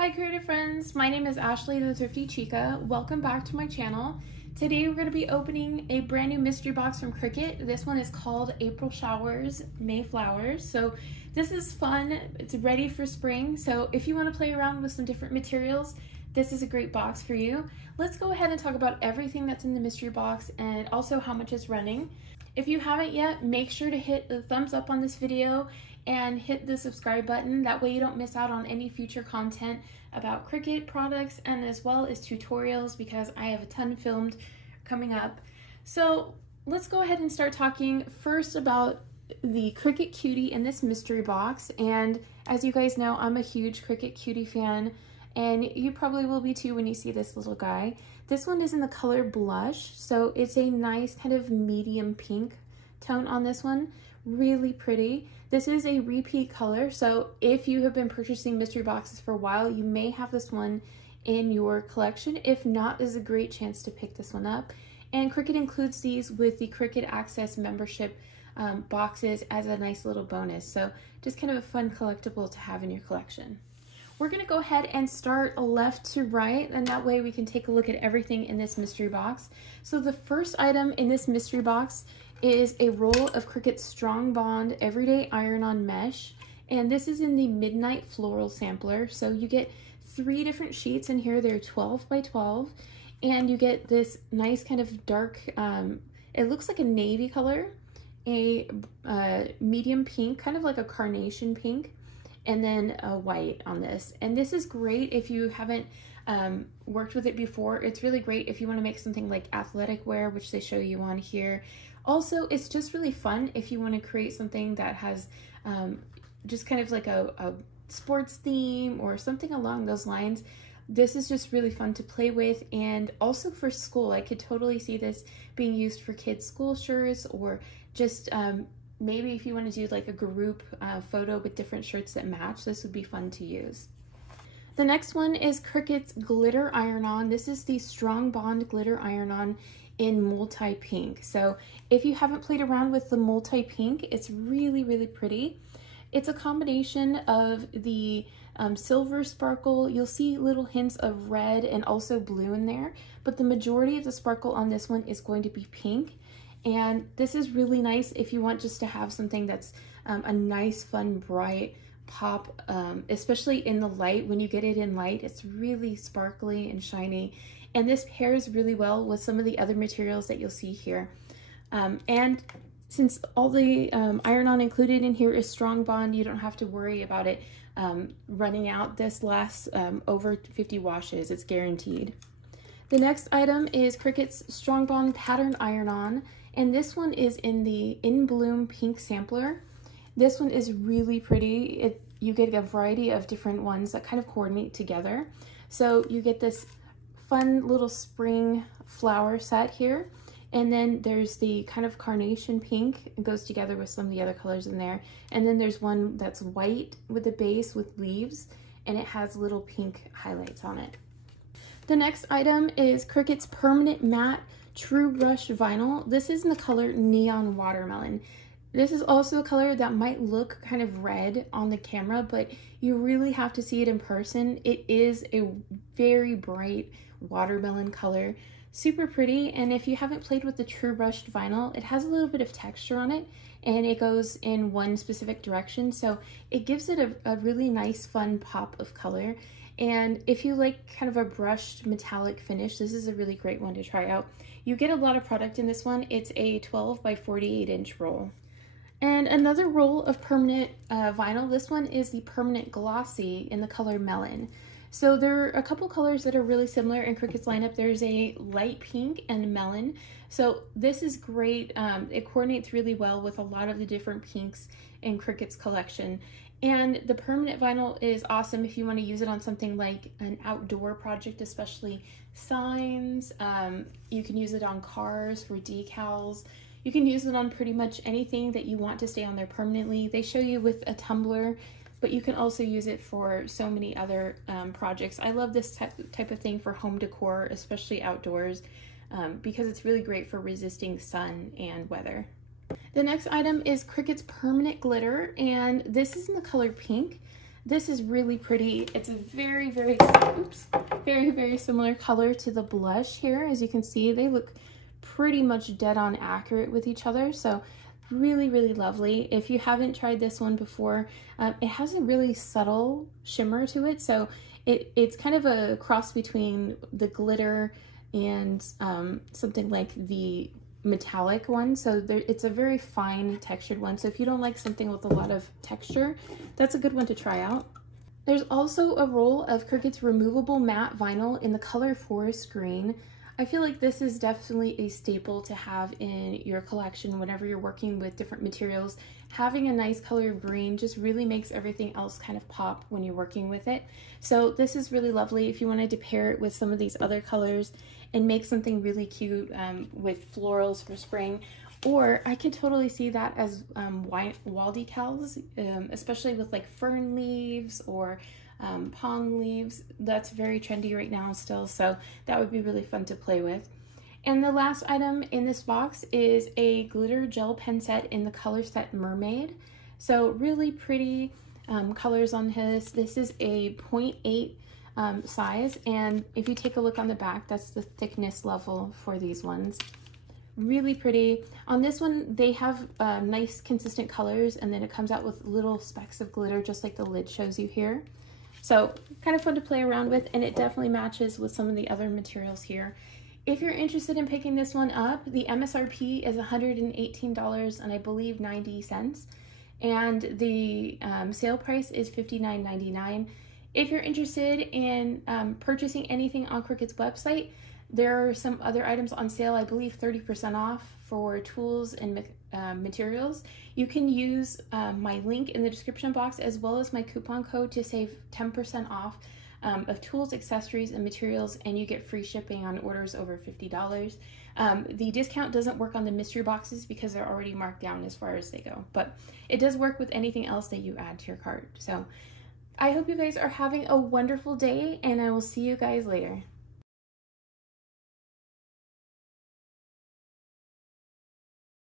Hi creative friends, my name is Ashley the Thrifty Chica. Welcome back to my channel. Today we're going to be opening a brand new mystery box from Cricut. This one is called April Showers, May Flowers. So this is fun, it's ready for spring. So if you want to play around with some different materials, this is a great box for you. Let's go ahead and talk about everything that's in the mystery box and also how much it's running. If you haven't yet, make sure to hit the thumbs up on this video and hit the subscribe button. That way you don't miss out on any future content about Cricut products and as well as tutorials, because I have a ton filmed coming up. So let's go ahead and start talking first about the Cricut Cutie in this mystery box. And as you guys know, I'm a huge Cricut Cutie fan, and you probably will be too when you see this little guy. This one is in the color Blush, so it's a nice kind of medium pink tone on this one. Really pretty. This is a repeat color, so if you have been purchasing mystery boxes for a while, you may have this one in your collection. If not, this is a great chance to pick this one up. And Cricut includes these with the Cricut Access membership boxes as a nice little bonus. So just kind of a fun collectible to have in your collection. We're going to go ahead and start left to right, and that way we can take a look at everything in this mystery box. So the first item in this mystery box is a roll of Cricut Strong Bond Everyday Iron-On Mesh, and this is in the Midnight Floral Sampler. So you get 3 different sheets in here. They're 12 by 12, and you get this nice kind of dark, it looks like a navy color, a medium pink, kind of like a carnation pink, and then a white on this. And this is great if you haven't worked with it before. It's really great if you want to make something like athletic wear, which they show you on here. Also, it's just really fun if you want to create something that has just kind of like a sports theme or something along those lines. This is just really fun to play with, and also for school. I could totally see this being used for kids' school shirts, or just maybe if you want to do like a group photo with different shirts that match, this would be fun to use. The next one is Cricut's Glitter Iron-On. This is the Strong Bond Glitter Iron-On in multi-pink. So if you haven't played around with the multi-pink, it's really, really pretty. It's a combination of the silver sparkle. You'll see little hints of red and also blue in there, but the majority of the sparkle on this one is going to be pink. And this is really nice if you want just to have something that's a nice, fun, bright pop, especially in the light. When you get it in light, it's really sparkly and shiny. And this pairs really well with some of the other materials that you'll see here. And since all the iron-on included in here is Strong Bond, you don't have to worry about it running out. This lasts over 50 washes, it's guaranteed. The next item is Cricut's Strong Bond Pattern Iron-On, and this one is in the In Bloom Pink Sampler. This one is really pretty. You get a variety of different ones that kind of coordinate together. So you get this fun little spring flower set here, and then there's the kind of carnation pink. It goes together with some of the other colors in there, and then there's one that's white with a base with leaves, and it has little pink highlights on it. The next item is Cricut's Permanent Matte True Brush Vinyl. This is in the color Neon Watermelon. This is also a color that might look kind of red on the camera, but you really have to see it in person. It is a very bright watermelon color, super pretty. And if you haven't played with the True Brushed Vinyl, it has a little bit of texture on it, and it goes in one specific direction, so it gives it a really nice, fun pop of color. And if you like kind of a brushed metallic finish, this is a really great one to try out. You get a lot of product in this one. It's a 12 by 48 inch roll. And another roll of permanent vinyl. This one is the Permanent Glossy in the color Melon. So there are a couple colors that are really similar in Cricut's lineup. There's a light pink and melon. So this is great. It coordinates really well with a lot of the different pinks in Cricut's collection. And the permanent vinyl is awesome if you want to use it on something like an outdoor project, especially signs. You can use it on cars for decals. You can use it on pretty much anything that you want to stay on there permanently. They show you with a tumbler, but you can also use it for so many other projects. I love this type of thing for home decor, especially outdoors, because it's really great for resisting sun and weather. The next item is Cricut's Permanent Glitter, and this is in the color pink. this is really pretty. It's a very, very, very similar color to the blush here. As you can see, they look pretty much dead on accurate with each other. So really lovely. If you haven't tried this one before, it has a really subtle shimmer to it. So it's kind of a cross between the glitter and something like the metallic one. So it's a very fine textured one. So if you don't like something with a lot of texture, that's a good one to try out. There's also a roll of Cricut's removable matte vinyl in the color Forest Green. I feel like this is definitely a staple to have in your collection whenever you're working with different materials. Having a nice color of green just really makes everything else kind of pop when you're working with it. So this is really lovely if you wanted to pair it with some of these other colors and make something really cute with florals for spring. Or I could totally see that as wall decals, especially with like fern leaves or palm leaves. That's very trendy right now still, so that would be really fun to play with. And the last item in this box is a glitter gel pen set in the color set Mermaid. So really pretty colors on this. This is a 0.8 size, and if you take a look on the back, that's the thickness level for these ones. Really pretty. On this one, they have nice consistent colors, and then it comes out with little specks of glitter just like the lid shows you here. So kind of fun to play around with, and it definitely matches with some of the other materials here. If you're interested in picking this one up, the MSRP is $118 and I believe 90 cents, and the sale price is $59.99. If you're interested in purchasing anything on Cricut's website, there are some other items on sale, I believe 30% off for tools and materials. You can use my link in the description box as well as my coupon code to save 10% off of tools, accessories, and materials, and you get free shipping on orders over $50. The discount doesn't work on the mystery boxes because they're already marked down as far as they go, but it does work with anything else that you add to your cart. So I hope you guys are having a wonderful day, and I will see you guys later.